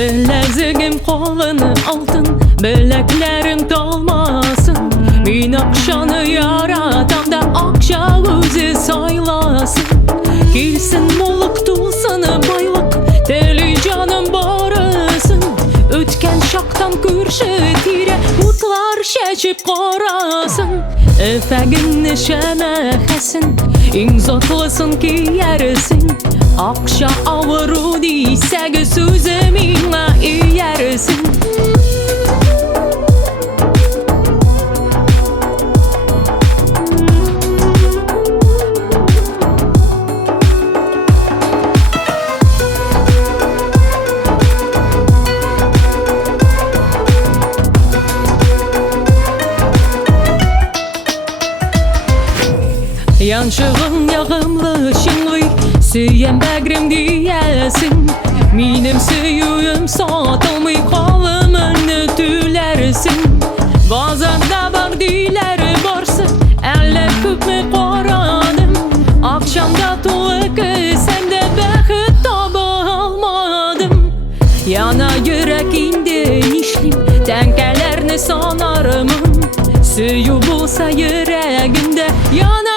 Bilezigim kolunu altın, bileklerim dolmasın. Min akşanı yaratam da akşa özü saylasın. Kilsin moluk tulsını baylık, deli canım barısın. Ötken şaktan kürşetire mutlar şeçip qorasın. Efegin neşemehesin, inzatlısın ki yersin. Akşa avru değilse sözümünle iyersin. Yanşığın yağımlı şınlı, süyen bəgrim diyesin. Minim süyüm satılmay qalımını tülersin. Bazen de var dileri barsı, eller küpme qoradım. Akşamda tuğuk sen de bəxit taba almadım. Yana yüreğinde nişlim, tenkelerini sanarımın. Suyu bulsa yüreğimde yana